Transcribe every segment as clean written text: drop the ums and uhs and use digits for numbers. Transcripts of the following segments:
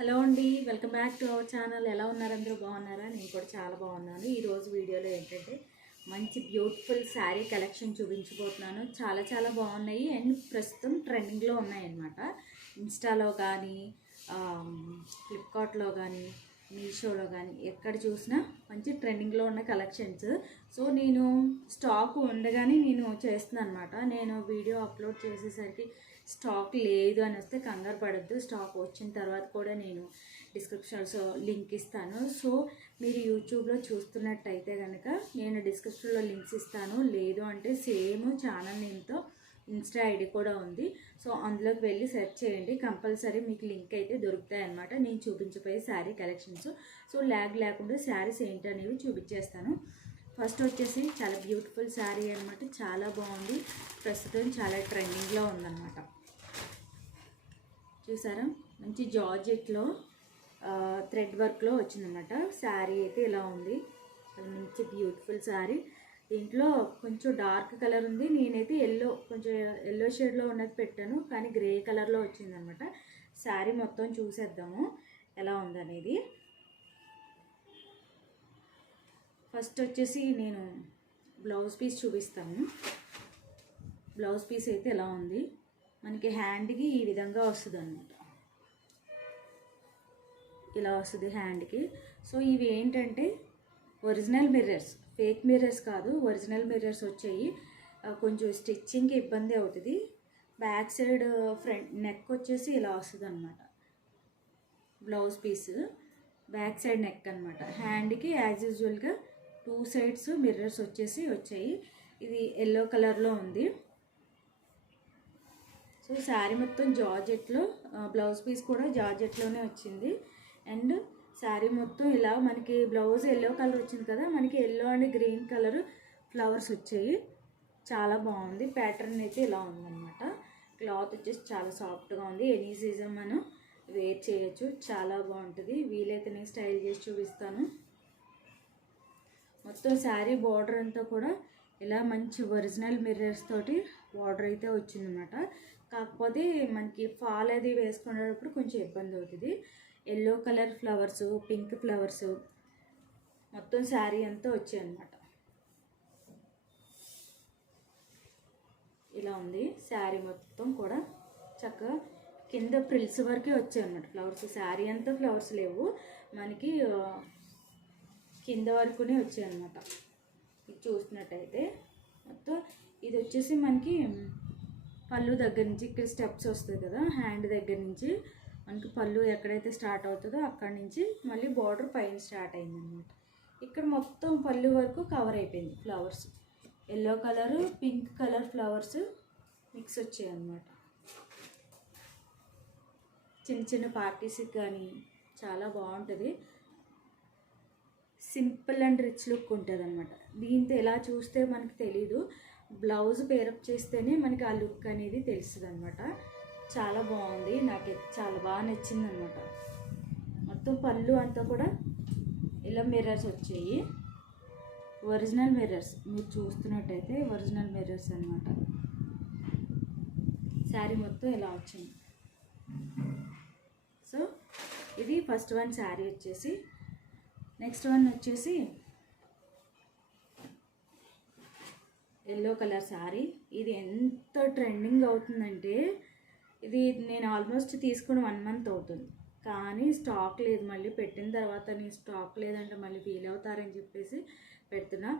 Hello అండి, welcome back to our channel. ఎలా ఉన్నారు? అందరూ బాగున్నారా? నేను కూడా చాలా బాగున్నాను. ఈరోజు వీడియోలో ఏంటంటే మంచి బ్యూటిఫుల్ శారీ కలెక్షన్ చూపించబోతున్నాను. చాలా బాగున్నాయి అండ్ ప్రస్తుతం ట్రెండింగ్లో ఉన్నాయన్నమాట. ఇన్స్టాలో కానీ, ఫ్లిప్కార్ట్లో కానీ, మీషోలో కానీ ఎక్కడ చూసినా మంచి ట్రెండింగ్లో ఉన్న కలెక్షన్స్. సో నేను స్టాక్ ఉండగానే నేను చేస్తున్నాను అనమాట. నేను వీడియో అప్లోడ్ చేసేసరికి స్టాక్ లేదు అని వస్తే కంగారు పడద్దు. స్టాక్ వచ్చిన తర్వాత కూడా నేను డిస్క్రిప్షన్లో లింక్ ఇస్తాను. సో మీరు యూట్యూబ్లో చూస్తున్నట్టయితే కనుక నేను డిస్క్రిప్షన్లో లింక్స్ ఇస్తాను. లేదు అంటే సేమ్ ఛానల్ నేమ్తో ఇన్స్టా ఐడి కూడా ఉంది. సో అందులోకి వెళ్ళి సెర్చ్ చేయండి, కంపల్సరీ మీకు లింక్ అయితే దొరుకుతాయి అన్నమాట. నేను చూపించబోయే శారీ కలెక్షన్స్. సో ల్యాగ్ లేకుండా శారీస్ ఏంటి అనేవి చూపించేస్తాను. ఫస్ట్ వచ్చేసి చాలా బ్యూటిఫుల్ శారీ అనమాట. చాలా బాగుంది, ప్రస్తుతం చాలా ట్రెండింగ్లో ఉందన్నమాట. చూసారా, మంచి జార్జెట్లో థ్రెడ్ వర్క్లో వచ్చిందన్నమాట. శారీ అయితే ఇలా ఉంది, మంచి బ్యూటిఫుల్ శారీ. దీంట్లో కొంచెం డార్క్ కలర్ ఉంది, నేనైతే కొంచెం ఎల్లో షేడ్లో ఉన్నది పెట్టాను, కానీ గ్రే కలర్లో వచ్చిందనమాట. శారీ మొత్తం చూసేద్దాము ఎలా ఉందనేది. ఫస్ట్ వచ్చేసి నేను బ్లౌజ్ పీస్ చూపిస్తాను. బ్లౌజ్ పీస్ అయితే ఎలా ఉంది, మనకి హ్యాండ్కి ఈ విధంగా వస్తుంది అనమాట. ఇలా వస్తుంది హ్యాండ్కి. సో ఇవి ఏంటంటే ఒరిజినల్ మిర్రర్స్, ఫేక్ మిర్రర్స్ కాదు, ఒరిజినల్ మిర్రర్స్ వచ్చాయి. కొంచెం స్టిచ్చింగ్కి ఇబ్బంది అవుతుంది. బ్యాక్ సైడ్ ఫ్రంట్ నెక్ వచ్చేసి ఇలా వస్తుంది అనమాట. Blouse piece back side neck అనమాట. హ్యాండ్కి యాజ్ యూజువల్గా 2 సైడ్స్ మిర్రర్స్ వచ్చాయి. ఇది ఎల్లో కలర్లో ఉంది. సో శారీ మొత్తం జార్జెట్లో, బ్లౌజ్ పీస్ కూడా జార్జెట్లోనే వచ్చింది. అండ్ శారీ మొత్తం ఇలా మనకి బ్లౌజ్ ఎల్లో కలర్ వచ్చింది కదా, మనకి yellow and green colour flowers వచ్చాయి. చాలా బాగుంది. ప్యాటర్న్ అయితే ఇలా ఉందన్నమాట. క్లాత్ వచ్చేసి చాలా సాఫ్ట్గా ఉంది. ఎనీ సీజన్ మనం వేర్ చేయొచ్చు, చాలా బాగుంటుంది. వీలైతే నేను స్టైల్ చేసి చూపిస్తాను. మొత్తం శారీ బార్డర్ అంతా కూడా ఇలా మంచి ఒరిజినల్ మిర్రర్స్ తోటి బార్డర్ అయితే వచ్చిందన్నమాట. కాకపోతే మనకి ఫాల్ అది వేసుకునేటప్పుడు కొంచెం ఇబ్బంది అవుతుంది. Yellow colour flowers, pink flowers మొత్తం శారీ అంతా వచ్చాయి అన్నమాట. ఇలా ఉంది శారీ మొత్తం కూడా. చక్కగా కింద ప్రిల్స్ వరకే వచ్చాయి అన్నమాట ఫ్లవర్స్. శారీ అంతా ఫ్లవర్స్ లేవు, మనకి కింద వరకునే వచ్చాయి అన్నమాట. ఇది చూసినట్టయితే మొత్తం ఇది వచ్చేసి మనకి పళ్ళు దగ్గర నుంచి ఇక్కడ స్టెప్స్ వస్తుంది కదా, హ్యాండ్ దగ్గర నుంచి మనకి పళ్ళు ఎక్కడైతే స్టార్ట్ అవుతుందో అక్కడి నుంచి మళ్ళీ బార్డర్ పైన స్టార్ట్ అయిందన్నమాట. ఇక్కడ మొత్తం పళ్ళు వరకు కవర్ అయిపోయింది flowers. Yellow colour, pink colour flowers mix వచ్చాయి అన్నమాట. చిన్న పార్టీస్కి కానీ చాలా బాగుంటుంది. సింపుల్ అండ్ రిచ్ లుక్ ఉంటుంది అనమాట. దీంతో ఎలా చూస్తే మనకి తెలీదు, బ్లౌజ్ పేరప్ చేస్తేనే మనకి ఆ లుక్ అనేది తెలుస్తుంది అనమాట. చాలా బాగుంది, నాకు చాలా బాగా నచ్చింది అనమాట. మొత్తం పళ్ళు అంతా కూడా ఇలా మిర్రర్స్ వచ్చాయి, ఒరిజినల్ మిర్రర్స్. మీరు చూస్తున్నట్టయితే ఒరిజినల్ మిర్రర్స్ అనమాట. శారీ మొత్తం ఇలా వచ్చింది. సో ఇది ఫస్ట్ వన్ శారీ వచ్చేసి. నెక్స్ట్ వన్ వచ్చేసి ఎల్లో కలర్ శారీ. ఇది ఎంత ట్రెండింగ్ అవుతుందంటే, ఇది నేను ఆల్మోస్ట్ తీసుకుని 1 మంత్ అవుతుంది, కానీ స్టాక్ లేదు. మళ్ళీ పెట్టిన తర్వాత నేను స్టాక్ లేదంటే మళ్ళీ ఫీల్ అవుతారని చెప్పేసి పెడుతున్నా.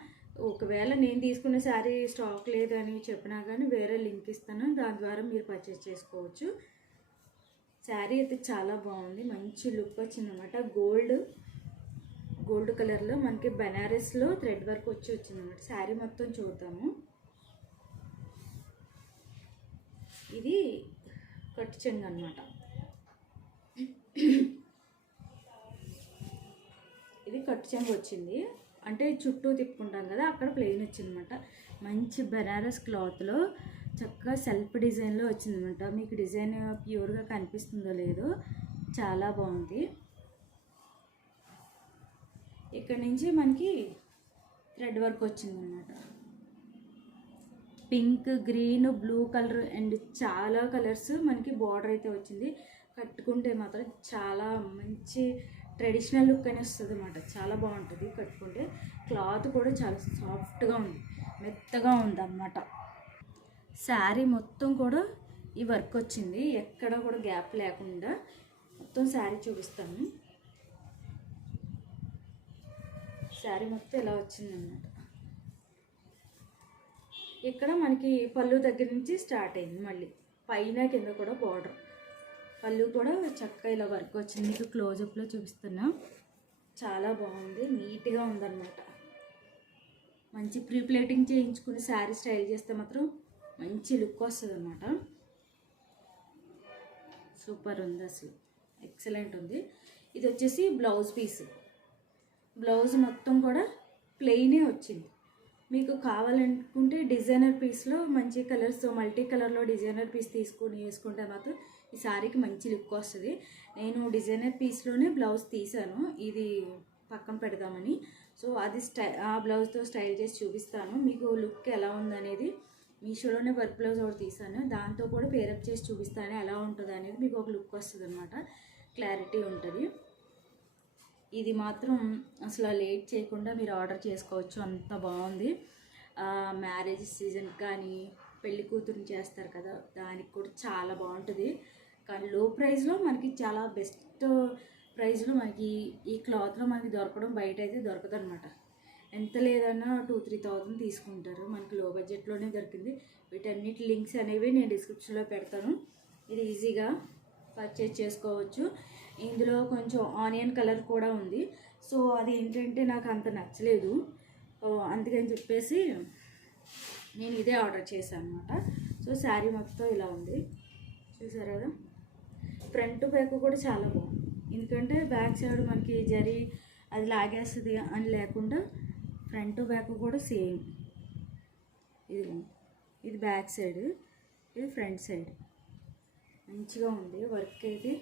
ఒకవేళ నేను తీసుకున్న శారీ స్టాక్ లేదని చెప్పినా కానీ వేరే లింక్ ఇస్తాను, దాని ద్వారా మీరు పర్చేస్ చేసుకోవచ్చు. శారీ అయితే చాలా బాగుంది, మంచి లుక్ వచ్చిందన్నమాట. గోల్డ్ కలర్లో మనకి బెనారస్లో థ్రెడ్ వర్క్ వచ్చిందన్నమాట. శారీ మొత్తం చూద్దాము. ఇది కట్ చెంగు అనమాట. ఇది కట్ చెంగు వచ్చింది, అంటే చుట్టూ తిప్పుకుంటాం కదా, అక్కడ ప్లెయిన్ వచ్చిందన్నమాట. మంచి బెనారస్ క్లాత్లో చక్కగా సెల్ఫ్ డిజైన్లో వచ్చిందన్నమాట. మీకు డిజైన్ ప్యూర్గా కనిపిస్తుందో లేదో, చాలా బాగుంది. ఇక్కడ నుంచి మనకి థ్రెడ్ వర్క్ వచ్చిందన్నమాట. Pink, green, blue colour and చాలా కలర్స్ మనకి బార్డర్ అయితే వచ్చింది. కట్టుకుంటే మాత్రం చాలా మంచి ట్రెడిషనల్ లుక్ అని వస్తుంది అన్నమాట. చాలా బాగుంటుంది కట్టుకుంటే. క్లాత్ కూడా చాలా సాఫ్ట్గా ఉంది, మెత్తగా ఉంది అన్నమాట. శారీ మొత్తం కూడా ఈ వర్క్ వచ్చింది, ఎక్కడ కూడా గ్యాప్ లేకుండా. మొత్తం శారీ చూపిస్తాను. శారీ మొత్తం ఇలా వచ్చిందన్నమాట. ఇక్కడ మనకి పళ్ళు దగ్గర నుంచి స్టార్ట్ అయింది, మళ్ళీ పైన కింద కూడా బార్డర్. పళ్ళు కూడా చక్కగా ఇలా వర్క్ వచ్చింది. మీకు క్లోజప్లో చూపిస్తున్నా. చాలా బాగుంది, నీట్గా ఉందన్నమాట. మంచి ప్రీ ప్లేటింగ్ చేయించుకుని శారీ స్టైల్ చేస్తే మాత్రం మంచి లుక్ వస్తుంది అన్నమాట. సూపర్ ఉంది, అసలు ఎక్సలెంట్ ఉంది. ఇది వచ్చేసి బ్లౌజ్ పీస్. బ్లౌజ్ మొత్తం కూడా ప్లెయినే వచ్చింది. మీకు కావాలనుకుంటే డిజైనర్ పీస్లో మంచి కలర్స్, మల్టీ కలర్లో డిజైనర్ పీస్ తీసుకొని వేసుకుంటే మాత్రం ఈ శారీకి మంచి లుక్ వస్తుంది. నేను డిజైనర్ పీస్లోనే బ్లౌజ్ తీసాను, ఇది పక్కన పెడదామని. సో అది ఆ బ్లౌజ్తో స్టైల్ చేసి చూపిస్తాను మీకు లుక్ ఎలా ఉందనేది. మీషోలోనే వర్క్ బ్లౌజ్ ఒకటి తీసాను, దాంతో కూడా పేరప్ చేసి చూపిస్తాను ఎలా ఉంటుంది అనేది. మీకు ఒక లుక్ వస్తుంది అనమాట, క్లారిటీ ఉంటుంది. ఇది మాత్రం అసలు లేట్ చేయకుండా మీరు ఆర్డర్ చేసుకోవచ్చు, అంత బాగుంది. మ్యారేజ్ సీజన్ కానీ పెళ్లి కూతురుని చేస్తారు కదా, దానికి కూడా చాలా బాగుంటుంది. కానీ లో ప్రైస్లో మనకి చాలా బెస్ట్ ప్రైస్లో మనకి ఈ క్లాత్లో మనకి దొరకడం బయట అయితే దొరకదు అనమాట. ఎంత లేదన్నా 2-3,000 తీసుకుంటారు. మనకి లో బడ్జెట్లోనే దొరికింది. వీటన్నిటి లింక్స్ అనేవి నేను డిస్క్రిప్షన్లో పెడతాను, ఇది ఈజీగా పర్చేజ్ చేసుకోవచ్చు. ఇందులో కొంచెం ఆనియన్ కలర్ కూడా ఉంది. సో అది ఏంటంటే నాకు అంత నచ్చలేదు, అందుకని చెప్పేసి నేను ఇదే ఆర్డర్ చేశాను అనమాట. సో శారీ మొత్తం ఇలా ఉంది, చూసారు కదా. ఫ్రంట్ బ్యాక్ కూడా చాలా బాగుంది, ఎందుకంటే బ్యాక్ సైడ్ మనకి జరీ అది లాగేస్తుంది అని లేకుండా ఫ్రంట్ బ్యాక్ కూడా సేమ్. ఇది బ్యాక్ సైడ్, ఇది ఫ్రంట్ సైడ్. మంచిగా ఉంది వర్క్ అయితే,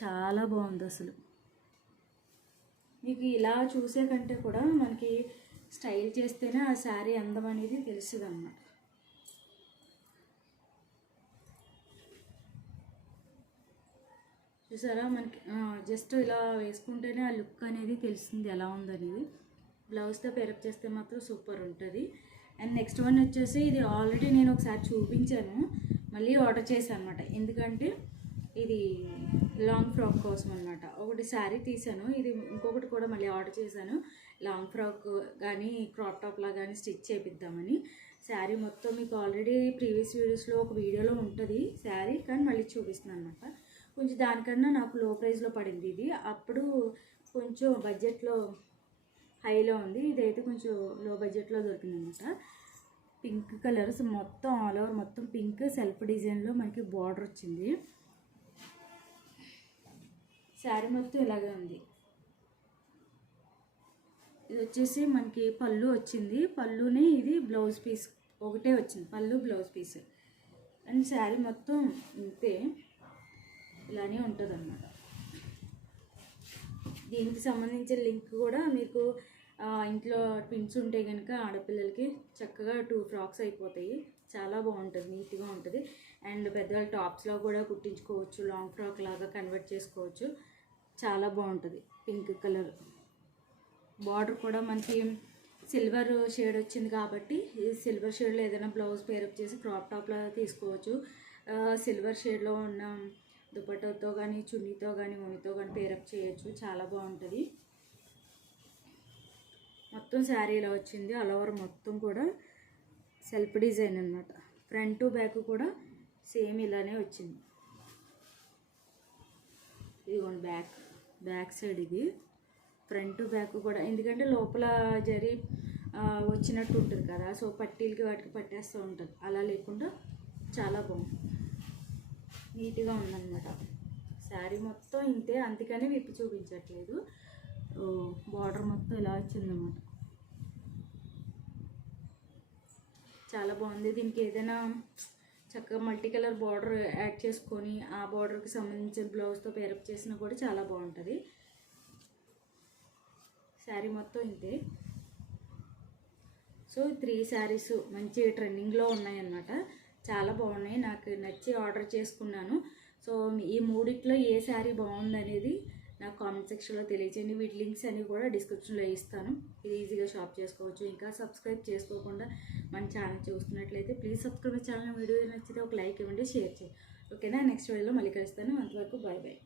చాలా బాగుంది అసలు. మీకు ఇలా చూసే కంటే కూడా మనకి స్టైల్ చేస్తేనే ఆ శారీ అందం అనేది తెలుస్తుంది అన్నమాట. చూసారా, మనకి జస్ట్ ఇలా వేసుకుంటేనే ఆ లుక్ అనేది తెలుస్తుంది ఎలా ఉందనేది. బ్లౌజ్తో పేరప్ చేస్తే మాత్రం సూపర్ ఉంటుంది. అండ్ నెక్స్ట్ వన్ వచ్చేసి ఇది ఆల్రెడీ నేను ఒకసారి చూపించాను, మళ్ళీ ఆర్డర్ చేశాను అనమాట. ఎందుకంటే ఇది లాంగ్ ఫ్రాక్ కోసం అనమాట. ఒకటి శారీ తీసాను, ఇది ఇంకొకటి కూడా మళ్ళీ ఆర్డర్ చేశాను. లాంగ్ ఫ్రాక్ కానీ క్రాప్ టాప్లా కానీ స్టిచ్ చేపిద్దామని. శారీ మొత్తం మీకు ఆల్రెడీ ప్రీవియస్ వీడియోస్లో ఒక వీడియోలో ఉంటుంది శారీ, కానీ మళ్ళీ చూపిస్తున్నాను అనమాట. కొంచెం దానికన్నా నాకు లో ప్రైస్లో పడింది ఇది, అప్పుడు కొంచెం బడ్జెట్లో హైలో ఉంది. ఇదైతే కొంచెం లో బడ్జెట్లో దొరికింది అనమాట. పింక్ కలర్స్ మొత్తం ఆల్ ఓవర్ మొత్తం పింక్ సెల్ఫ్ డిజైన్లో మనకి బార్డర్ వచ్చింది. శారీ మొత్తం ఇలాగే ఉంది. ఇది వచ్చేసి మనకి పళ్ళు వచ్చింది, పళ్ళుని ఇది బ్లౌజ్ పీస్ ఒకటే వచ్చింది, పళ్ళు బ్లౌజ్ పీస్. అండ్ శారీ మొత్తం ఇంతే ఇలానే ఉంటుంది అన్నమాట. దీనికి సంబంధించిన లింక్ కూడా మీకు ఇంట్లో ట్విన్స్ ఉంటే కనుక ఆడపిల్లలకి చక్కగా 2 ఫ్రాక్స్ అయిపోతాయి. చాలా బాగుంటుంది, నీట్గా ఉంటుంది. అండ్ పెద్దవాళ్ళ టాప్స్లో కూడా కుట్టించుకోవచ్చు, లాంగ్ ఫ్రాక్ లాగా కన్వర్ట్ చేసుకోవచ్చు. చాలా బాగుంటుంది. పింక్ కలర్ బార్డర్ కూడా మనకి సిల్వర్ షేడ్ వచ్చింది కాబట్టి ఈ సిల్వర్ షేడ్లో ఏదైనా బ్లౌజ్ పేరప్ చేసి క్రాప్ టాప్లో తీసుకోవచ్చు. సిల్వర్ షేడ్లో ఉన్న దుపట్టాతో కానీ చున్నీతో కానీ ఓనితో కానీ పేరప్ చేయొచ్చు, చాలా బాగుంటుంది. మొత్తం శారీ ఇలా వచ్చింది, ఆల్ ఓవర్ మొత్తం కూడా సెల్ఫ్ డిజైన్ అన్నమాట. ఫ్రంట్ బ్యాక్ కూడా సేమ్ ఇలానే వచ్చింది. ఇదిగోండి బ్యాక్ సైడ్ ఇది ఫ్రంట్ బ్యాక్ కూడా, ఎందుకంటే లోపల జరీ వచ్చినట్టు ఉంటుంది కదా, సో పట్టీలకి వాటికి పట్టేస్తూ ఉంటుంది. అలా లేకుండా చాలా బాగుంది, నీట్గా ఉందన్నమాట. శారీ మొత్తం ఇంతే, అందుకని విప్పి చూపించట్లేదు. బార్డర్ మొత్తం ఇలా వచ్చిందన్నమాట. చాలా బాగుంది. దీనికి ఏదైనా చక్కగా మల్టీ కలర్ బార్డర్ యాడ్ చేసుకొని ఆ బార్డర్కి సంబంధించిన బ్లౌజ్తో పేరప్ చేసినా కూడా చాలా బాగుంటుంది. శారీ మొత్తం ఇంతే. సో 3 శారీస్ మంచి ట్రెండింగ్లో ఉన్నాయన్నమాట, చాలా బాగున్నాయి. నాకు నచ్చి ఆర్డర్ చేసుకున్నాను. సో ఈ మూడిట్లో ఏ శారీ బాగుందనేది నాకు కామెంట్ సెక్షన్లో తెలియచేయండి. వీటి లింక్స్ అన్ని కూడా డిస్క్రిప్షన్లో ఇస్తాను. ఇది ఈజీగా షాప్ చేసుకోవచ్చు. ఇంకా సబ్స్క్రైబ్ చేసుకోకుండా మన ఛానల్ చూస్తున్నట్లయితే ప్లీజ్ సబ్స్క్రైబ్ ఛానల్. వీడియో నచ్చితే ఒక లైక్ ఇవ్వండి, షేర్ చేయండి. ఓకేనా? నెక్స్ట్ వీడియోలో మళ్ళీ కలుస్తాను. అంతవరకు బాయ్ బాయ్.